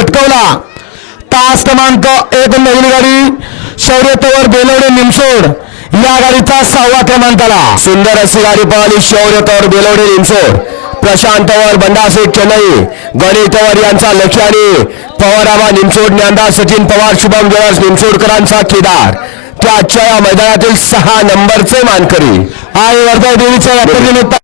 पटकवला. तास क्रमांक एक नवीन गाडी शौर्य तवर बेलवडे निमसोड. या गाडीचा सहावा क्रमांकाला. सुंदर अशी गाडी पळाली शौर्य तवर बेलवडे निमसोड. प्रशांत तवर चेन्नई. गणेश तवर यांचा लक्ष्याने आणि पवारामा निमसोड ज्ञानदास सचिन पवार शुभम ज्वेलर्स निमसोडकरांचा केदार. त्या आजच्या या मैदानातील सहा नंबरचे मानकरी. आहे वर्धा देवीच्या यात्रेनिमित्त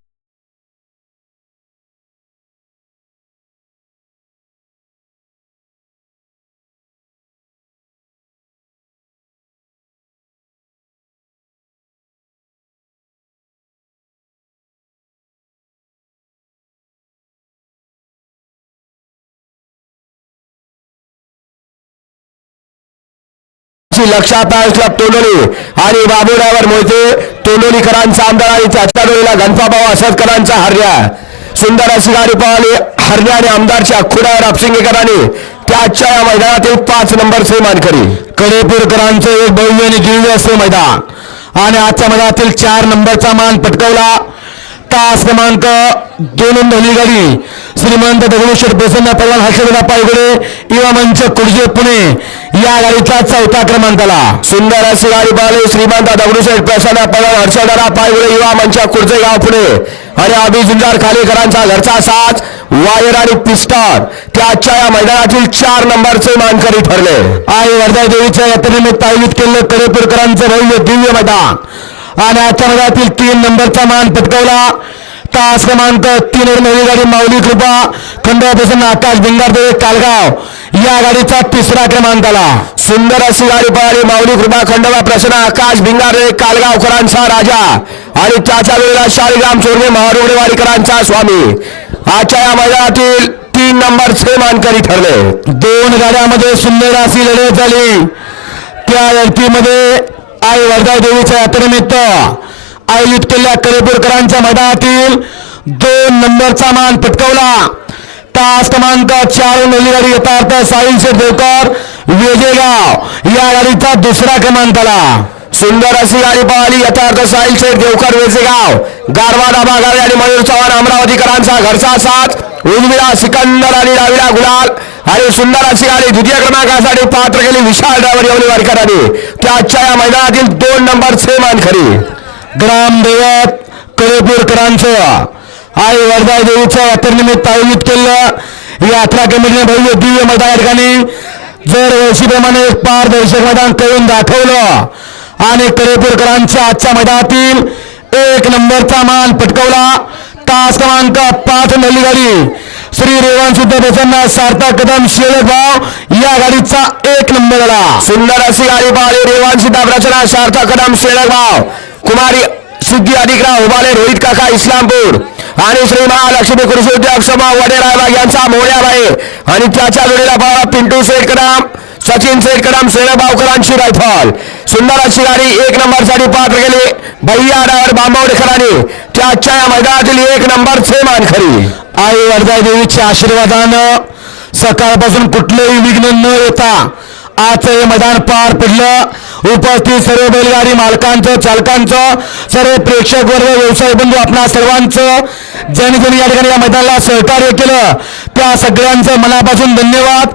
लक्षात क्लब तोंडोली. आणि बाबूरावर मोहिते तोंडोलीकरांचा आमदार आणि त्याच्या डोळीला गणपाभाऊ असदकरांचा हरण्या. सुंदर अशी गाडी पळाली हरण्या आणि आमदारच्या खुडावर अपसिंगेकरांनी त्याच्या या मैदानातील पाच नंबरचे मानकरी कडेपूरकरांचं एक भव्य आणि दिव्य असं मैदान. आणि आजच्या मैदानातील चार नंबरचा मान पटकवला. तास क्रमांक दोन धोनी गाडी श्रीमंत दगडूशेठ प्रसन्न पवार हर्षदा पायगुडे युवा मंच कुडजे पुणे. या गाडीचा चौथा क्रमांकाला. सुंदर अशी गाडी पळाली श्रीमंत दगडूशेठ प्रसन्न पवन हर्षदरा पायगुळे युवा मंच कुडचे गाव पुणे. आणि अभि खालीकरांचा घरचा साज वायर आणि पिस्टॉन. त्याच्या या मैदानातील चार नंबरचे मानकरी ठरले. आई वर्धा देवीच्या यात्रेनिमित्त आयोजित केलेलं कडेपूरकरांचं भव्य दिव्य मैदान. आणि आजच्या तीन नंबरचा मान पटकवला. तास क्रमांक तीन वर नवी गाडी माऊली कृपा खंडवा प्रसन्न आकाश भिंगारदेव कालगाव. या गाडीचा तिसरा क्रमांकाला सुंदर अशी गाडी पळाली. माऊली कृपा खंडोबा प्रसन्न आकाश भिंगारे कालगावकरांचा राजा. आणि त्याच्या वेळेला शालिग्राम चोरणे महारुगडेवाडीकरांचा स्वामी. आजच्या या मैदानातील तीन नंबरचे मानकरी ठरले. दोन गाड्यामध्ये सुंदर अशी लढत झाली. त्या लढतीमध्ये आई वर्धा देवीच्या यात्रेनिमित्त आयोजित केलेल्या करेपूरकरांच्या मैदानातील दोन नंबरचा मान पटकवला. तास क्रमांक चार नवी गाडी यथार्थ साहिल शेठ देवकर वेजेगाव या गाडीचा दुसरा क्रमांकाला सुंदर अशी गाडी पळाली यथार्थ साहिल शेठ देवकर वेजेगाव. गारवा दाबा गाडी आणि मयूर चव्हाण अमरावतीकरांचा घरचा साथ. उजवीला सिकंदर आणि डावीला गुलाल. आणि सुंदर अशी गाडी द्वितीय क्रमांकासाठी पात्र केली विशाल ड्रायव्हर येवली वारकरांनी त्याच्या या मैदानातील दोन नंबरचे मानखरी ग्रामदेवत कळेपूरकरांचं आई वर्धा देवीच्या यात्रेनिमित्त आयोजित केलेलं यात्रा कमिटीने भव्य दिव्य मैदान या ठिकाणी जर वर्षीप्रमाणे एक पारदर्शक मैदान करून दाखवलं. आणि कडेपूरकरांच्या आजच्या मैदानातील एक नंबरचा मान पटकवला. तास क्रमांक पाच नल्ली गाडी श्री रेवान सुद्धा प्रसन्न सार्थक कदम शेलक भाव. या गाडीचा एक नंबर आला. सुंदर अशी गाडी पळाली रेवान सुद्धा रचना सार्थक कदम शेळगाव कुमारी सिद्धी अधिकराव उभाले रोहित काका इस्लामपूर. आणि श्री महालक्ष्मी कृषी उद्योग समूह वडेरायबाग यांचा मोळ्याबाई आणि त्याच्या जोडीला पळाला पिंटू शेटकराम सचिन शेठ कदम शेळगावकरांची रायफल. सुंदर अशी गाडी एक नंबरसाठी पात्र गेली भैया डावर बांबवडेकरांनी त्याच्या या मैदानातील एक नंबरचे मानखरी आई वर्धा देवीच्या आशीर्वादानं सकाळपासून कुठलेही विघ्न न येता आजचं हे मैदान पार पडलं. उपस्थित सर्व बैलगाडी मालकांचं चालकांचं सर्व प्रेक्षक वर्ग व्यवसाय बंधू आपणा सर्वांचं ज्यांनी ज्यांनी या ठिकाणी या मैदानाला सहकार्य केलं. त्या सगळ्यांचं मनापासून धन्यवाद.